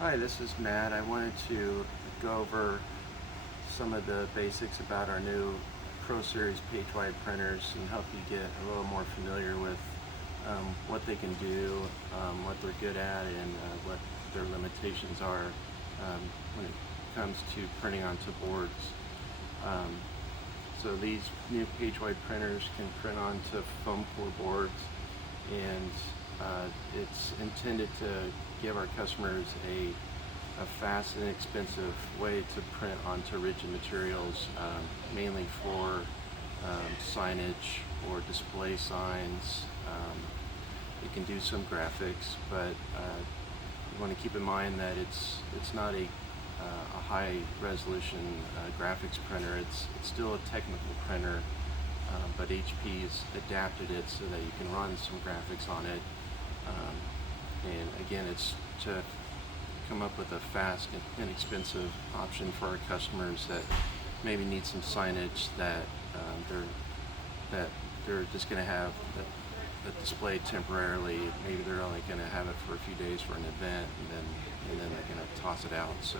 Hi, this is Matt. I wanted to go over some of the basics about our new Pro Series page-wide printers and help you get a little more familiar with what they can do, what they're good at, and what their limitations are when it comes to printing onto boards. Um, so these new page-wide printers can print onto foam core boards, and it's intended to give our customers a fast and inexpensive way to print onto rigid materials, mainly for signage or display signs. It can do some graphics, but you want to keep in mind that it's not a high resolution graphics printer. It's still a technical printer, but HP has adapted it so that you can run some graphics on it. And again, it's to come up with a fast and inexpensive option for our customers that maybe need some signage that they're just going to have that displayed temporarily. Maybe they're only going to have it for a few days for an event, and then they're going to toss it out. So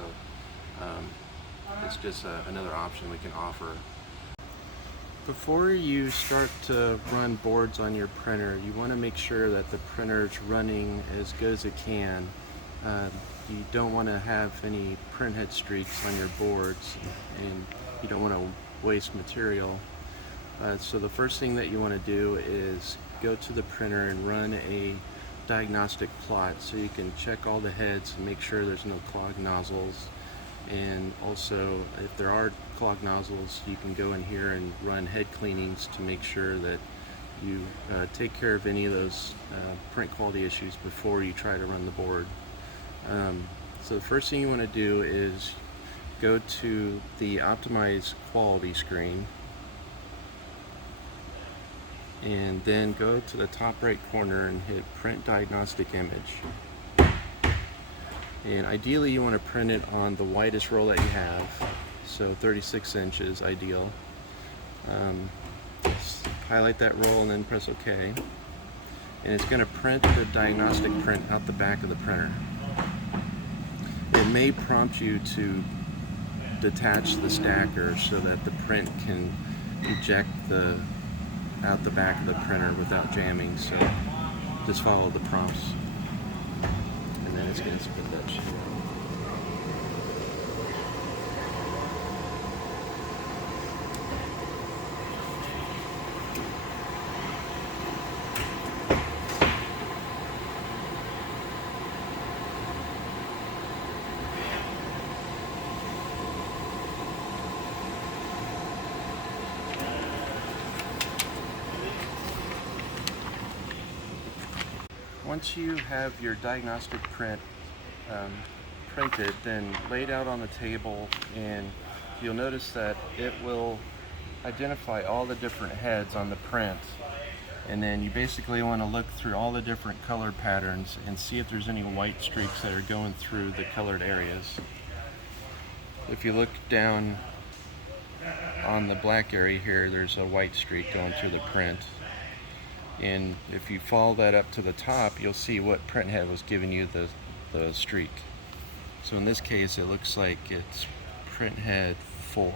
it's just another option we can offer. Before you start to run boards on your printer, you want to make sure that the printer's running as good as it can. You don't want to have any printhead streaks on your boards, and you don't want to waste material. So the first thing that you want to do is go to the printer and run a diagnostic plot so you can check all the heads and make sure there's no clogged nozzles. And also, if there are clogged nozzles, you can go in here and run head cleanings to make sure that you take care of any of those print quality issues before you try to run the board. So the first thing you want to do is go to the Optimize Quality screen, and then go to the top right corner and hit Print Diagnostic Image. And ideally you want to print it on the widest roll that you have, so 36 inches ideal. Highlight that roll and then press OK. And it's going to print the diagnostic print out the back of the printer. It may prompt you to detach the stacker so that the print can eject out the back of the printer without jamming, so just follow the prompts. And then it's going to spit that shit out. Once you have your diagnostic print printed, then laid out on the table, and you'll notice that it will identify all the different heads on the print. And then you basically want to look through all the different color patterns and see if there's any white streaks that are going through the colored areas. If you look down on the black area here, there's a white streak going through the print. And if you follow that up to the top, you'll see what printhead was giving you the streak. So in this case, it looks like it's printhead 4.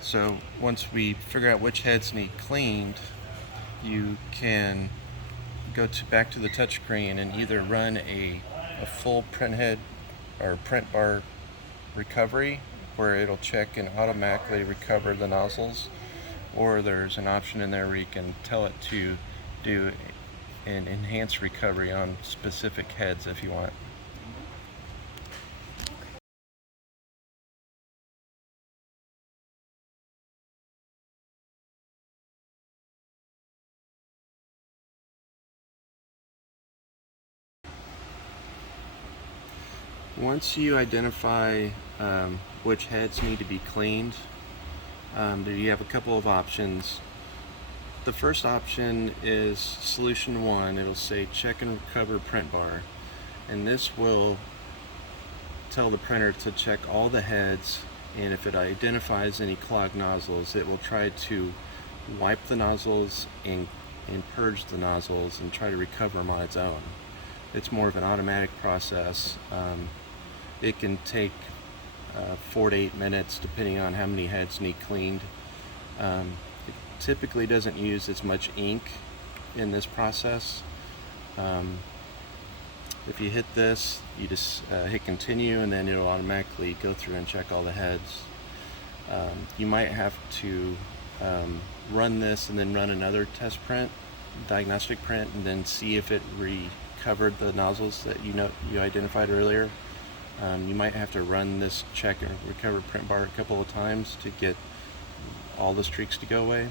So once we figure out which heads need cleaned, you can go back to the touchscreen and either run a full printhead or print bar recovery, where it'll check and automatically recover the nozzles, or there's an option in there where you can tell it to do an enhanced recovery on specific heads if you want. Once you identify which heads need to be cleaned, you have a couple of options. The first option is solution 1. It'll say check and recover print bar, and this will tell the printer to check all the heads, and if it identifies any clogged nozzles, it will try to wipe the nozzles and purge the nozzles and try to recover them on its own. it's more of an automatic process. It can take 4 to 8 minutes depending on how many heads need cleaned. It typically doesn't use as much ink in this process. If you hit this, you just hit continue, and then it'll automatically go through and check all the heads. You might have to run this and then run another test print, diagnostic print, and then see if it recovered the nozzles that you identified earlier. You might have to run this check and recover print bar a couple of times to get all the streaks to go away.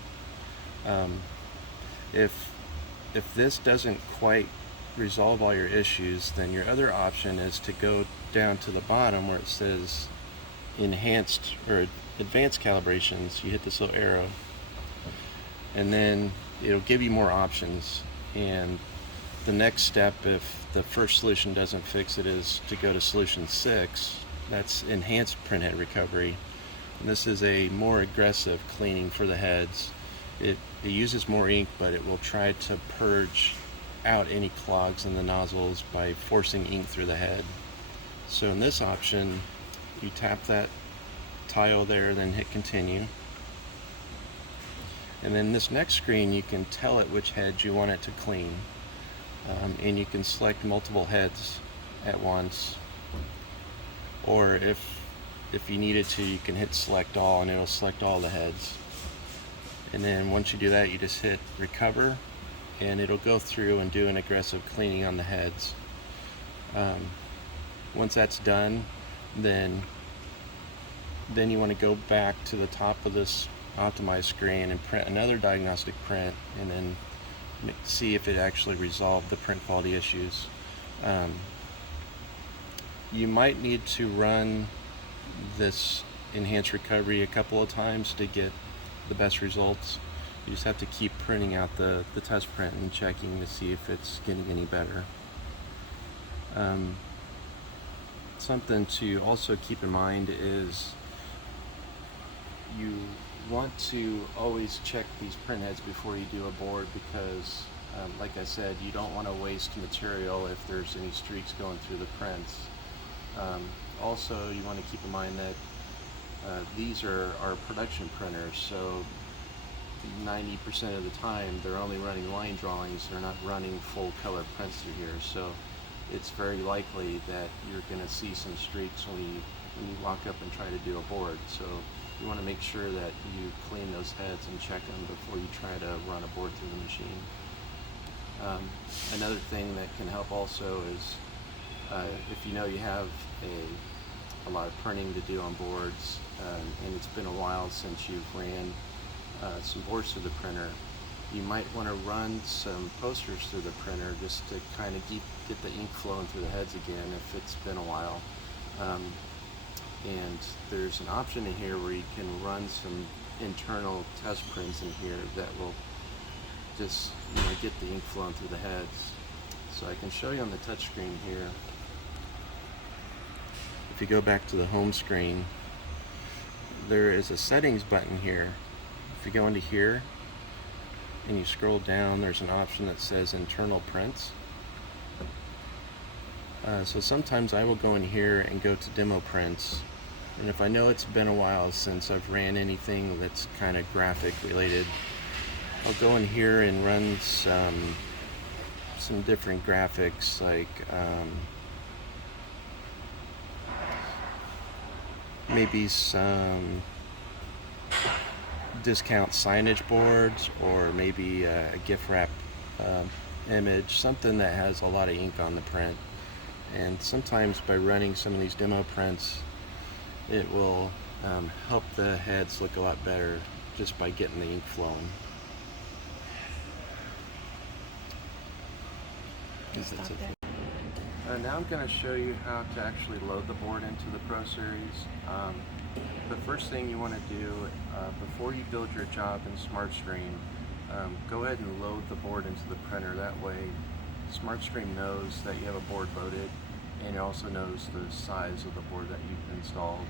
If this doesn't quite resolve all your issues, then your other option is to go down to the bottom where it says enhanced or advanced calibrations. You hit this little arrow, and then it'll give you more options. And the next step, if the first solution doesn't fix it, is to go to solution 6. That's enhanced printhead recovery. And this is a more aggressive cleaning for the heads. It uses more ink, but it will try to purge out any clogs in the nozzles by forcing ink through the head. So in this option, you tap that tile there, then hit continue. And then this next screen, you can tell it which heads you want it to clean. And you can select multiple heads at once. Or if you needed to, you can hit select all, and it'll select all the heads. And then once you do that, you just hit recover, and it'll go through and do an aggressive cleaning on the heads. Once that's done, then you want to go back to the top of this optimized screen and print another diagnostic print, and then see if it actually resolved the print quality issues. You might need to run this enhanced recovery a couple of times to get the best results. You just have to keep printing out the test print and checking to see if it's getting any better. Something to also keep in mind is you want to always check these print heads before you do a board, because like I said, you don't want to waste material if there's any streaks going through the prints. Also, you want to keep in mind that these are our production printers, so 90% of the time they're only running line drawings. They're not running full color prints through here, so it's very likely that you're going to see some streaks when you walk up and try to do a board. So you want to make sure that you clean those heads and check them before you try to run a board through the machine. Another thing that can help also is if you know you have a lot of printing to do on boards, and it's been a while since you've ran some boards through the printer, you might want to run some posters through the printer just to kind of get the ink flowing through the heads again if it's been a while. And there's an option in here where you can run some internal test prints in here that will just get the ink flowing through the heads. So I can show you on the touch screen here. If you go back to the home screen, there is a settings button here. If you go into here and you scroll down, there's an option that says internal prints. So sometimes I will go in here and go to demo prints, and if I know it's been a while since I've ran anything that's kind of graphic related, I'll go in here and run some different graphics, like maybe some discount signage boards, or maybe a gift wrap image, something that has a lot of ink on the print. And sometimes by running some of these demo prints, it will help the heads look a lot better just by getting the ink flowing. Now I'm going to show you how to actually load the board into the Pro Series. The first thing you want to do before you build your job in SmartStream, go ahead and load the board into the printer. That way SmartStream knows that you have a board loaded, and it also knows the size of the board that you've installed.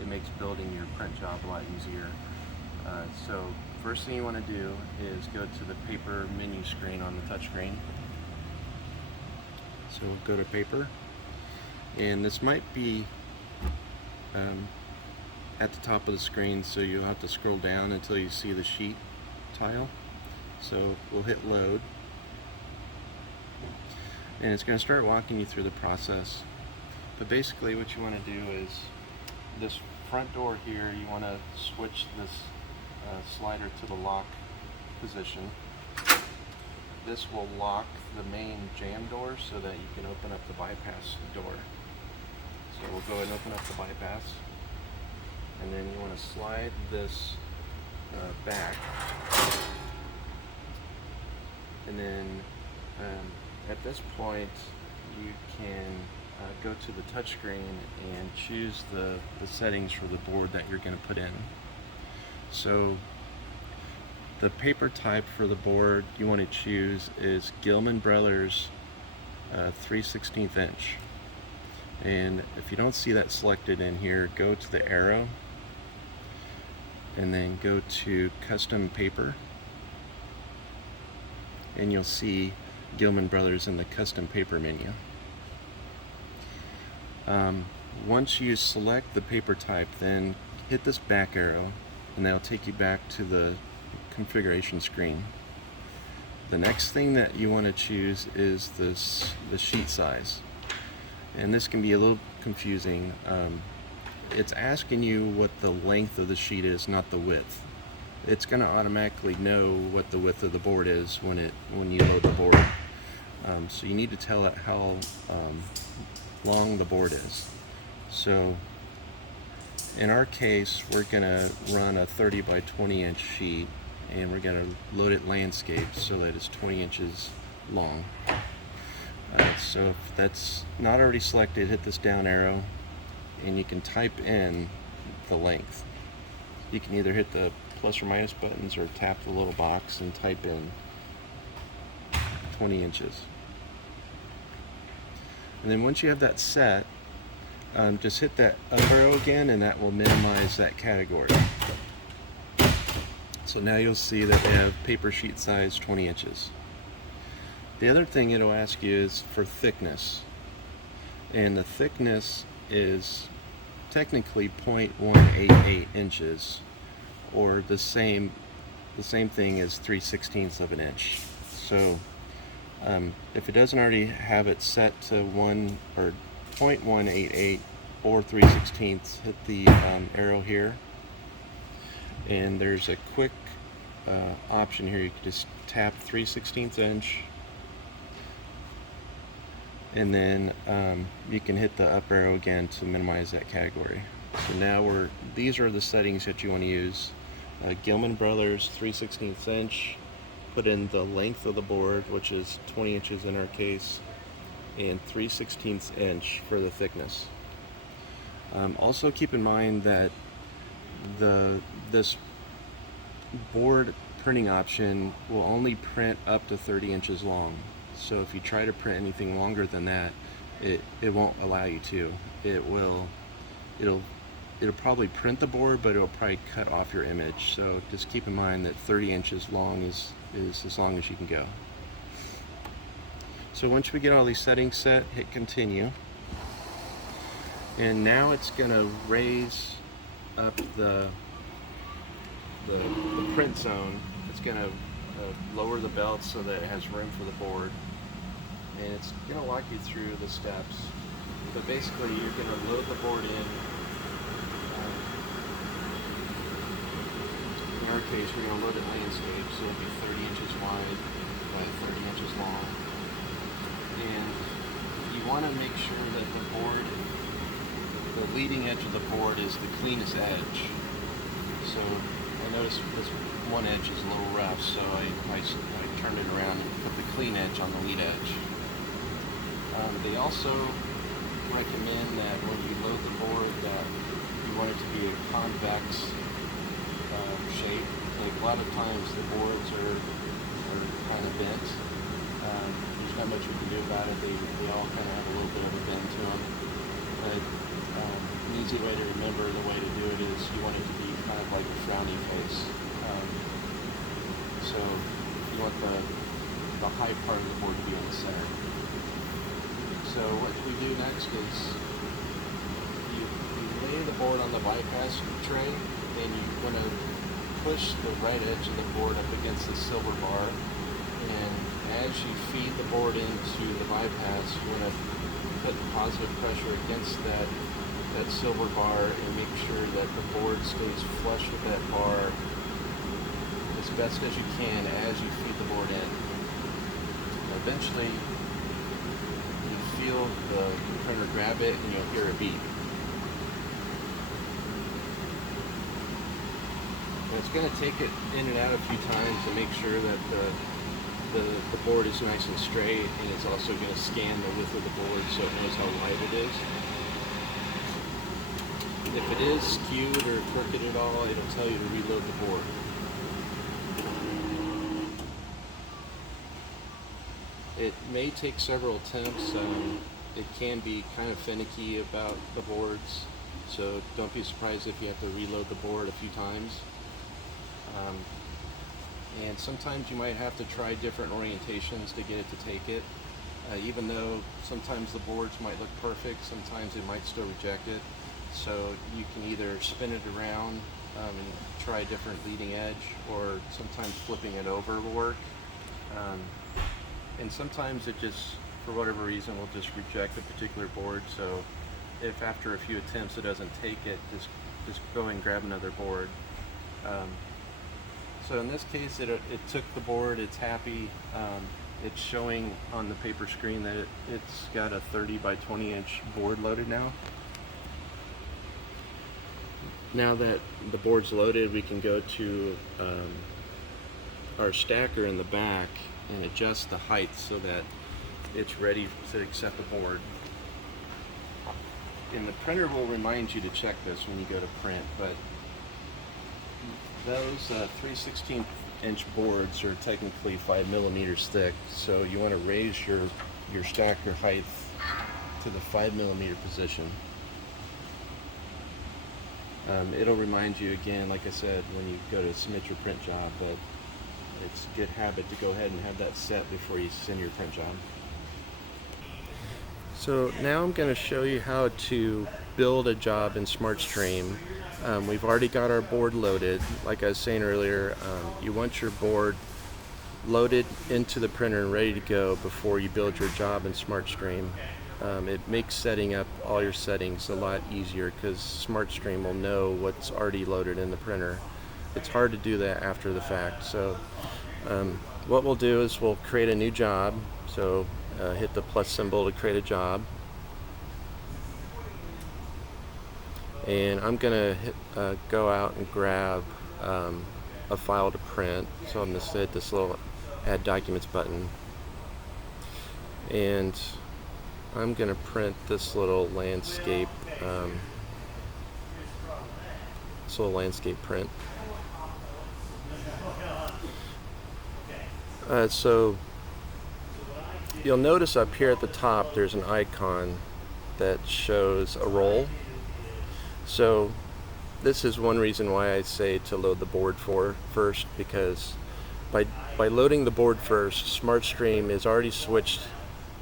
It makes building your print job a lot easier. So first thing you want to do is go to the paper menu screen on the touchscreen. So we'll go to paper, and this might be at the top of the screen, so you'll have to scroll down until you see the sheet tile. So we'll hit load, and it's going to start walking you through the process. But basically what you want to do is this front door here, you want to switch this slider to the lock position. This will lock the main jam door so that you can open up the bypass door. So we'll go ahead and open up the bypass, and then you want to slide this back, and then at this point you can go to the touchscreen and choose the settings for the board that you're going to put in. So the paper type for the board you want to choose is Gilman Brothers 3/16 inch. And if you don't see that selected in here, go to the arrow and then go to custom paper, and you'll see Gilman Brothers in the custom paper menu. Once you select the paper type, then hit this back arrow and that'll take you back to the configuration screen. The next thing that you want to choose is the sheet size, and this can be a little confusing. It's asking you what the length of the sheet is, not the width. It's going to automatically know what the width of the board is when you load the board. So you need to tell it how long the board is. So in our case, we're going to run a 30 by 20 inch sheet, and we're going to load it landscape so that it's 20 inches long. So if that's not already selected, hit this down arrow and you can type in the length. You can either hit the plus or minus buttons or tap the little box and type in 20 inches. And then once you have that set, just hit that up arrow again, and that will minimize that category. So now you'll see that we have paper sheet size 20 inches. The other thing it'll ask you is for thickness, and the thickness is technically 0.188 inches, or the same thing as 3/16 of an inch. So if it doesn't already have it set to 0.188 or 3/16, hit the arrow here, and there's a quick option here. You can just tap 3/16 inch, and then you can hit the up arrow again to minimize that category. So now these are the settings that you want to use. Gilman Brothers 3/16 inch, put in the length of the board, which is 20 inches in our case, and 3/16 inch for the thickness. Also keep in mind that this board printing option will only print up to 30 inches long. So if you try to print anything longer than that, it won't allow you to. It'll probably print the board, but it'll probably cut off your image. So just keep in mind that 30 inches long is as long as you can go. So once we get all these settings set, hit continue. And now it's going to raise up the print zone. It's going to lower the belt so that it has room for the board. And it's going to walk you through the steps. But basically you're going to load the board in. In our case, we're going to load it landscape, so it'll be 30 inches wide by 30 inches long. And you want to make sure that the leading edge of the board is the cleanest edge. So I noticed this one edge is a little rough, so I turned it around and put the clean edge on the lead edge. They also recommend that when you load the board that you want it to be a convex shape. Like a lot of times the boards are kind of bent. There's not much you can do about it. They all kind of have a little bit of a bend to them. But an easy way to remember, the way to do it is you want it to be kind of like a frowny face. So you want the high part of the board to be on the center. what we do next is you lay the board on the bypass tray, and you want to push the right edge of the board up against the silver bar, and as you feed the board into the bypass, you want to put positive pressure against that silver bar and make sure that the board stays flush with that bar as best as you can as you feed the board in. Eventually, you feel the printer grab it and you'll hear a beep. And it's going to take it in and out a few times to make sure that the board is nice and straight, and it's also going to scan the width of the board so it knows how wide it is. If it is skewed or crooked at all, it'll tell you to reload the board. It may take several attempts. It can be kind of finicky about the boards, so don't be surprised if you have to reload the board a few times. And sometimes you might have to try different orientations to get it to take it. Even though sometimes the boards might look perfect, sometimes it might still reject it. So you can either spin it around and try a different leading edge, or sometimes flipping it over will work. And sometimes it just, for whatever reason, will just reject a particular board. So if after a few attempts it doesn't take it, just go and grab another board. So in this case, it took the board, it's happy. It's showing on the paper screen that it's got a 30 by 20 inch board loaded now. Now that the board's loaded, we can go to our stacker in the back and adjust the height so that it's ready to accept the board. And the printer will remind you to check this when you go to print, but those 3/16 inch boards are technically 5 millimeters thick, so you want to raise your stacker height to the 5 millimeter position. It'll remind you again, like I said, when you go to submit your print job, but it's a good habit to go ahead and have that set before you send your print job. So now I'm going to show you how to build a job in SmartStream. We've already got our board loaded. Like I was saying earlier, you want your board loaded into the printer and ready to go before you build your job in SmartStream. It makes setting up all your settings a lot easier because SmartStream will know what's already loaded in the printer. It's hard to do that after the fact. So what we'll do is we'll create a new job. So hit the plus symbol to create a job. And I'm going to go out and grab a file to print. So I'm going to hit this little Add Documents button. And I'm going to print this little landscape, print. So you'll notice up here at the top there's an icon that shows a roll. So this is one reason why I say to load the board first, because by loading the board first, SmartStream has already switched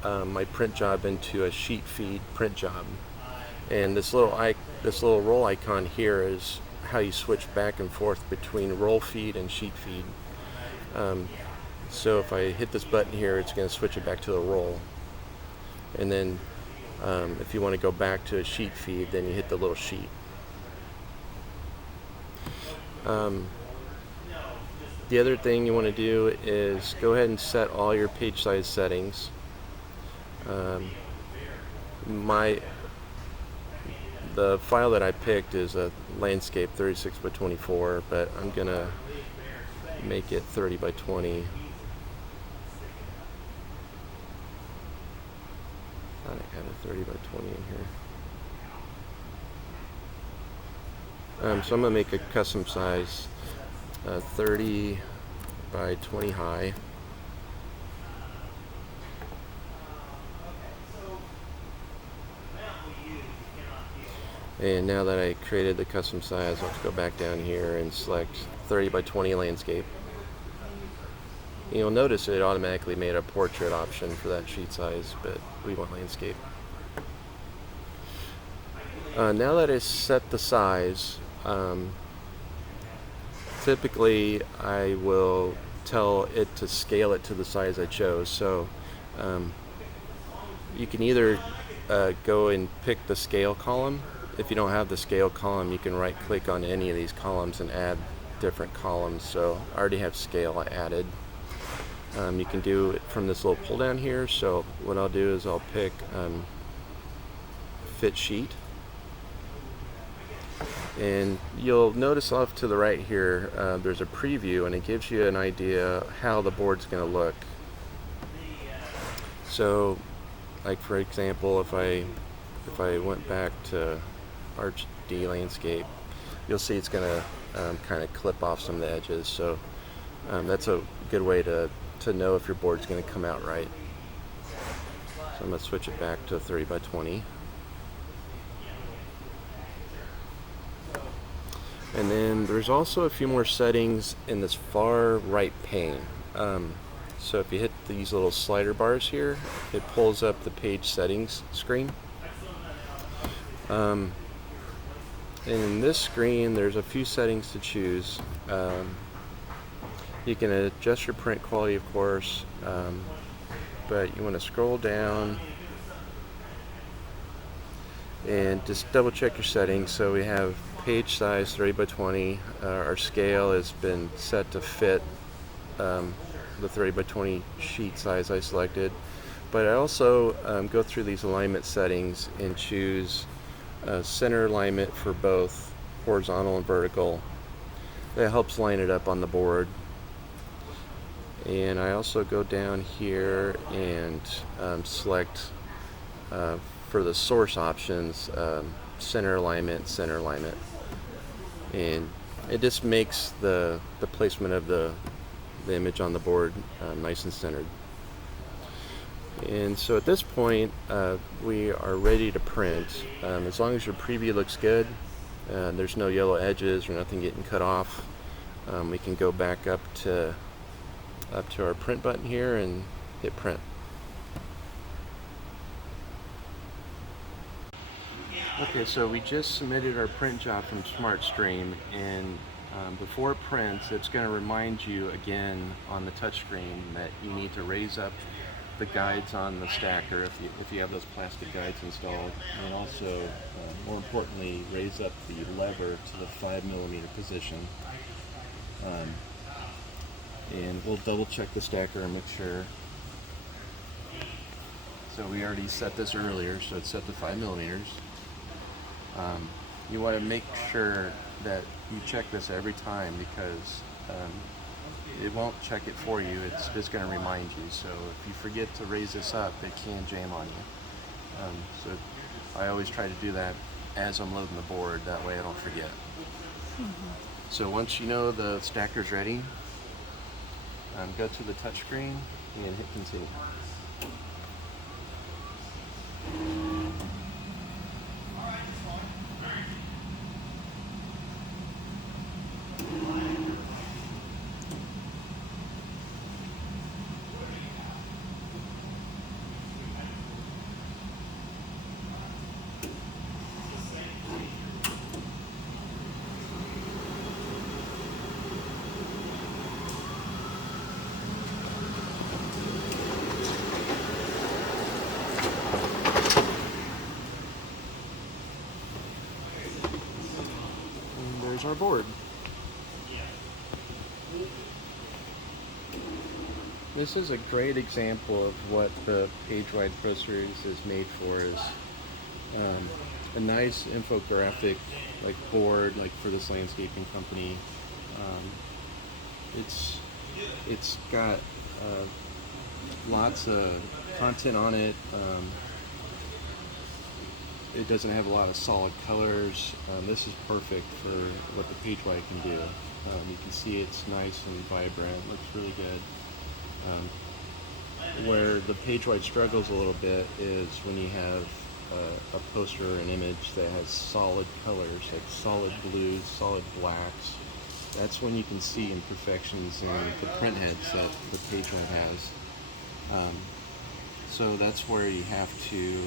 my print job into a sheet feed print job, and this little roll icon here is how you switch back and forth between roll feed and sheet feed. So if I hit this button here, it's going to switch it back to the roll, and then if you want to go back to a sheet feed, then you hit the little sheet. The other thing you want to do is go ahead and set all your page size settings. The file that I picked is a landscape 36 by 24, but I'm gonna make it 30 by 20. Thought I had a 30 by 20 in here. So I'm gonna make a custom size 30 by 20 high. And now that I created the custom size, I'll go back down here and select 30 by 20 landscape. You'll notice it automatically made a portrait option for that sheet size, but we want landscape. Now that it's set the size, typically I will tell it to scale it to the size I chose. So you can either go and pick the scale column. If you don't have the scale column, you can right click on any of these columns and add different columns. So I already have scale added. You can do it from this little pull down here. So what I'll do is I'll pick fit sheet, and you'll notice off to the right here there's a preview, and it gives you an idea how the board's going to look. So like for example, if I went back to Arch D landscape, you'll see it's going to kind of clip off some of the edges. So that's a good way to know if your board's going to come out right. So I'm going to switch it back to 30 by 20. And then there's also a few more settings in this far right pane. So if you hit these little slider bars here, it pulls up the page settings screen. And in this screen, there's a few settings to choose. You can adjust your print quality, of course, but you want to scroll down and just double check your settings. So we have page size 30 by 20. Our scale has been set to fit the 30 by 20 sheet size I selected. But I also go through these alignment settings and choose center alignment for both horizontal and vertical. That helps line it up on the board. And I also go down here and select for the source options, center alignment, and it just makes the placement of the image on the board nice and centered. And so at this point, we are ready to print. As long as your preview looks good, there's no yellow edges or nothing getting cut off, we can go back up to our print button here and hit print. Okay, so we just submitted our print job from SmartStream, and before it prints, it's going to remind you again on the touchscreen that you need to raise up the guides on the stacker if you have those plastic guides installed, and also, more importantly, raise up the lever to the 5mm position. And we'll double check the stacker and make sure. So we already set this earlier, so it's set to 5mm. You want to make sure that you check this every time, because it won't check it for you. It's just going to remind you. So if you forget to raise this up, it can jam on you. So I always try to do that as I'm loading the board. That way I don't forget. So once you know the stacker's ready, go to the touchscreen and hit continue. There's our board. This is a great example of what the PageWide Pro Series is made for, is a nice infographic like board, like for this landscaping company. It's got lots of content on it. It doesn't have a lot of solid colors. This is perfect for what the PageWide can do. You can see it's nice and vibrant, looks really good. Where the PageWide struggles a little bit is when you have a poster or an image that has solid colors, like solid blues, solid blacks. that's when you can see imperfections in the print heads that the PageWide has. So that's where you have to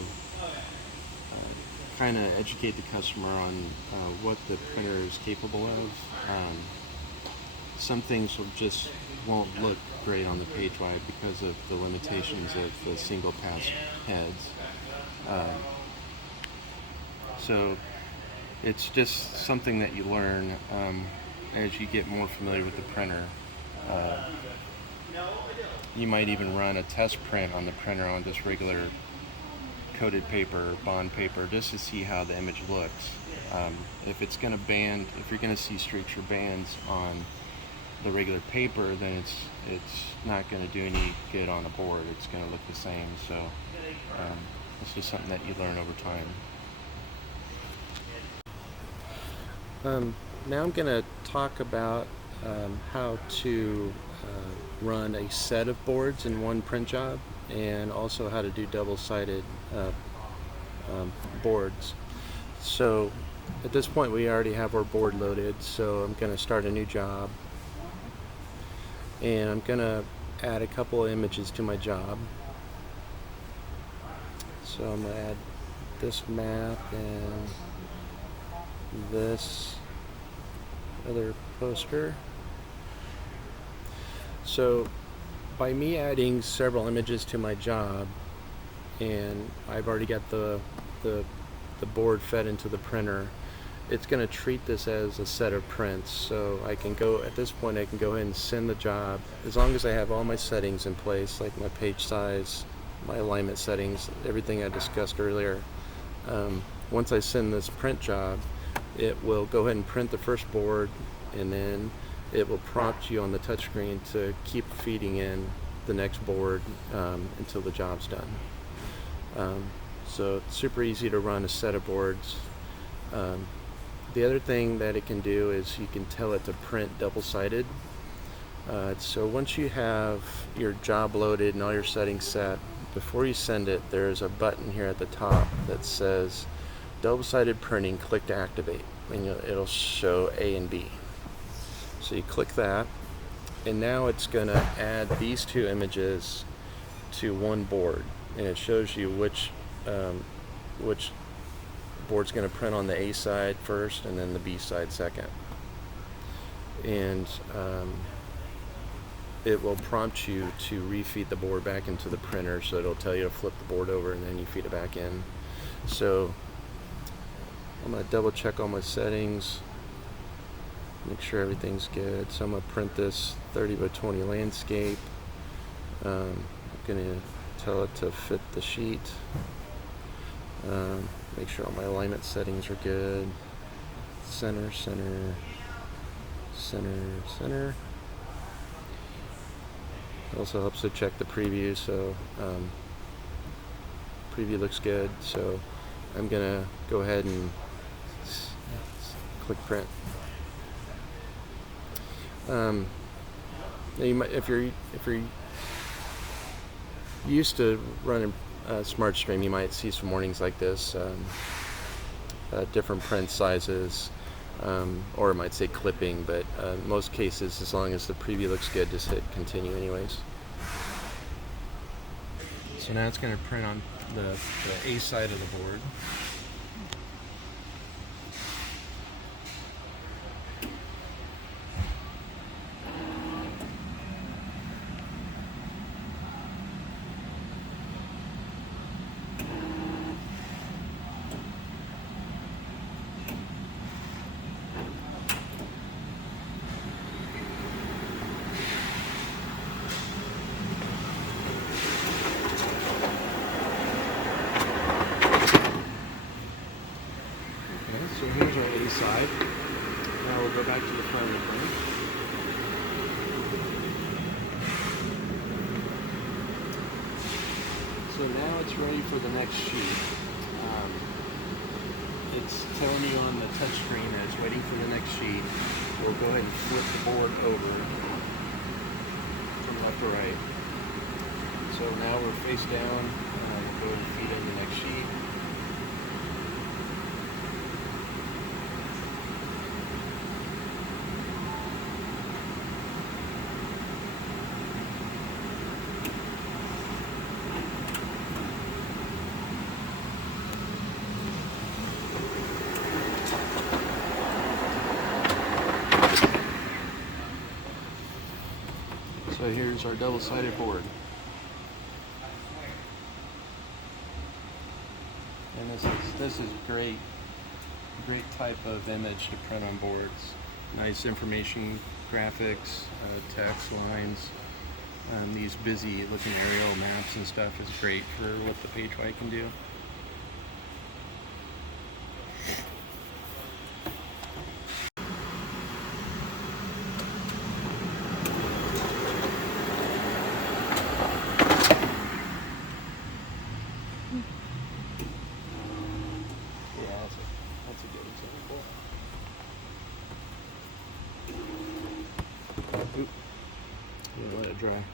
kind of educate the customer on what the printer is capable of. Some things won't look great on the PageWide because of the limitations of the single pass heads. So it's just something that you learn as you get more familiar with the printer. You might even run a test print on the printer on just regular coated paper or bond paper just to see how the image looks. If it's going to band, if you're going to see streaks or bands on the regular paper, then it's not going to do any good on a board. It's going to look the same. So it's just something that you learn over time. Now I'm going to talk about how to run a set of boards in one print job, and also how to do double-sided boards. So at this point we already have our board loaded, so I'm going to start a new job, and I'm going to add a couple of images to my job. So I'm going to add this map and this other poster. So by me adding several images to my job, and I've already got the board fed into the printer, it's going to treat this as a set of prints. So I can go, at this point I can go ahead and send the job, as long as I have all my settings in place, like my page size, my alignment settings, everything I discussed earlier. Once I send this print job, it will go ahead and print the first board, and then it will prompt you on the touchscreen to keep feeding in the next board until the job's done. So it's super easy to run a set of boards. The other thing that it can do is you can tell it to print double-sided. So once you have your job loaded and all your settings set, before you send it, there's a button here at the top that says double-sided printing, click to activate, and it'll show A and B. So you click that, and now it's going to add these two images to one board, and it shows you which board's going to print on the A side first and then the B side second. And it will prompt you to refeed the board back into the printer, so it'll tell you to flip the board over and then you feed it back in. So I'm going to double check all my settings, make sure everything's good. So I'm going to print this 30 by 20 landscape. I'm going to tell it to fit the sheet. Make sure all my alignment settings are good. Center, center, center, center. It also helps to check the preview, so preview looks good. So I'm going to go ahead and click print. Now you might, if you're used to running SmartStream, you might see some warnings like this, different print sizes, or it might say clipping, but in most cases, as long as the preview looks good, just hit continue anyways. So now it's going to print on the A side of the board. So here's our A side. Now we'll go back to the front of the print. So now it's ready for the next sheet. It's telling you on the touch screen that it's waiting for the next sheet. We'll go ahead and flip the board over from left to right. So now we're face down. We'll go ahead and feed in the next sheet. So here's our double-sided board. And this is great type of image to print on boards. Nice information graphics, text lines. These busy looking aerial maps and stuff is great for what the PageWide can do. Yeah, that's a good example. Oop. I'm gonna let it dry.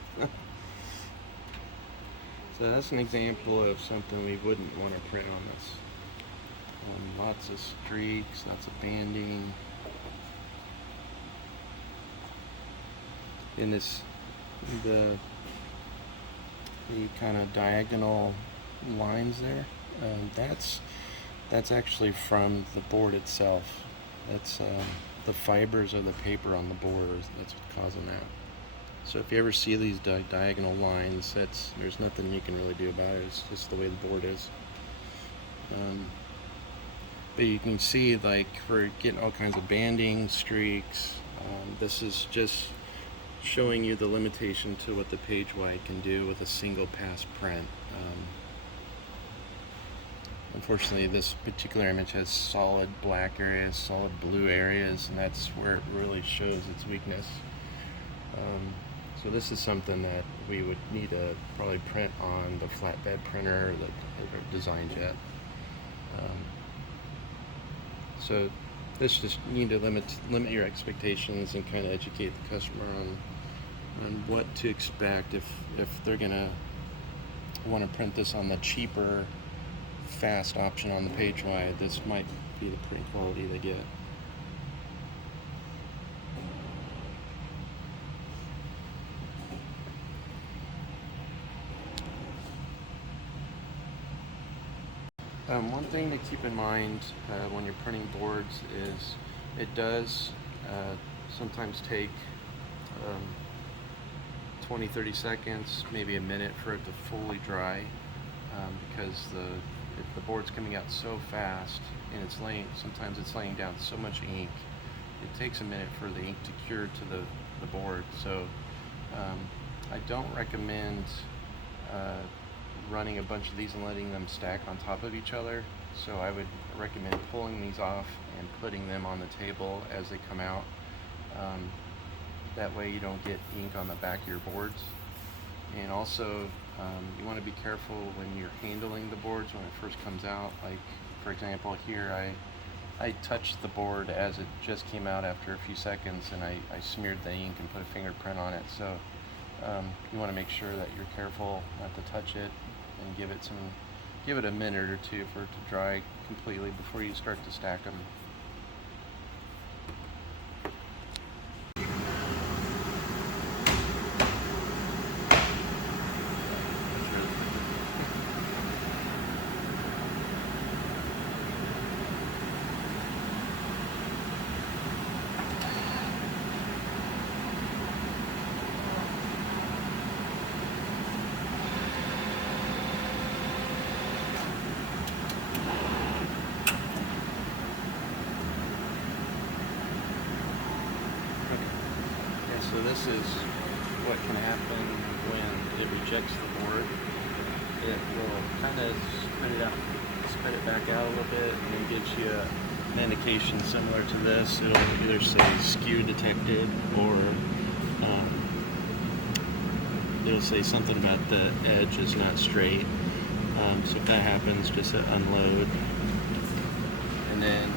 So that's an example of something we wouldn't want to print on this. Lots of streaks, lots of banding. In this, the kind of diagonal lines there, that's actually from the board itself. That's the fibers of the paper on the board. That's what's causing that. So if you ever see these diagonal lines, there's nothing you can really do about it. It's just the way the board is. But you can see, like, we're getting all kinds of banding, streaks. This is just showing you the limitation to what the PageWide can do with a single pass print. Unfortunately, this particular image has solid black areas, solid blue areas, and that's where it really shows its weakness. So this is something that we would need to probably print on the flatbed printer that isn't designed yet. So this just, you need to limit your expectations and kind of educate the customer on what to expect if they're gonna want to print this on the cheaper, fast option on the PageWide. This might be the print quality they get. One thing to keep in mind when you're printing boards is it does sometimes take 20-30 seconds, maybe a minute for it to fully dry, because if the board's coming out so fast and sometimes it's laying down so much ink, it takes a minute for the ink to cure to the board. So I don't recommend running a bunch of these and letting them stack on top of each other. So I would recommend pulling these off and putting them on the table as they come out. That way you don't get ink on the back of your boards. And also you want to be careful when you're handling the boards when it first comes out. Like, for example, here I touched the board as it just came out after a few seconds, and I smeared the ink and put a fingerprint on it. So you want to make sure that you're careful not to touch it, and give it a minute or two for it to dry completely before you start to stack them. So this is what can happen when it rejects the board. It will kind of spit it back out a little bit, and then gives you an indication similar to this. It'll either say skew detected, or it'll say something about the edge is not straight. So if that happens, just unload, and then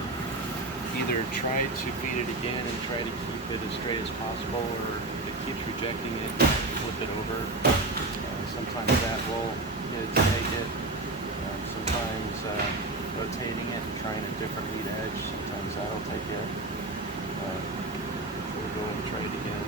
either try to feed it again and try to keep it as straight as possible, or if it keeps rejecting it, flip it over. Sometimes that will take it. Sometimes rotating it and trying a different lead edge, sometimes that'll take it. We'll go and try it again.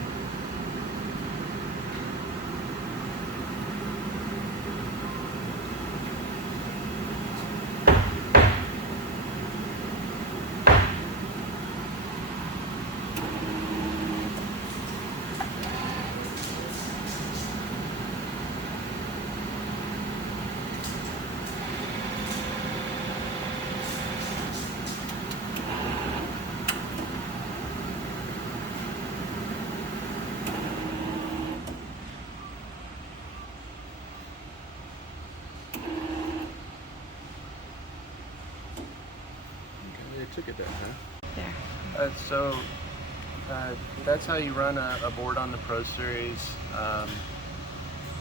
I took it down, huh? There. That's how you run a board on the Pro Series.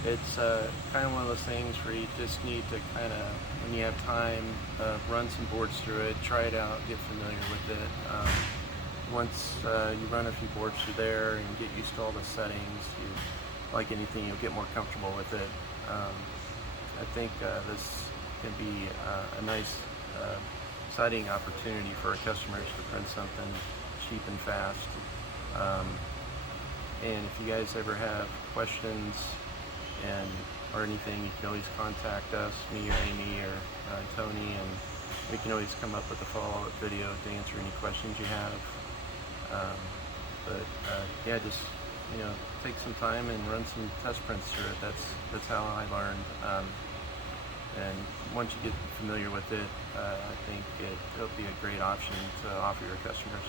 It's kind of one of those things where you just need to kind of, when you have time, run some boards through it, try it out, get familiar with it. Once you run a few boards through there and get used to all the settings, like anything, you'll get more comfortable with it. I think this can be a nice exciting opportunity for our customers to print something cheap and fast. And if you guys ever have questions or anything, you can always contact us, me or Amy or Tony, and we can always come up with a follow-up video to answer any questions you have. Yeah, just take some time and run some test prints through it. That's how I learned. And once you get familiar with it, I think it'll be a great option to offer your customers.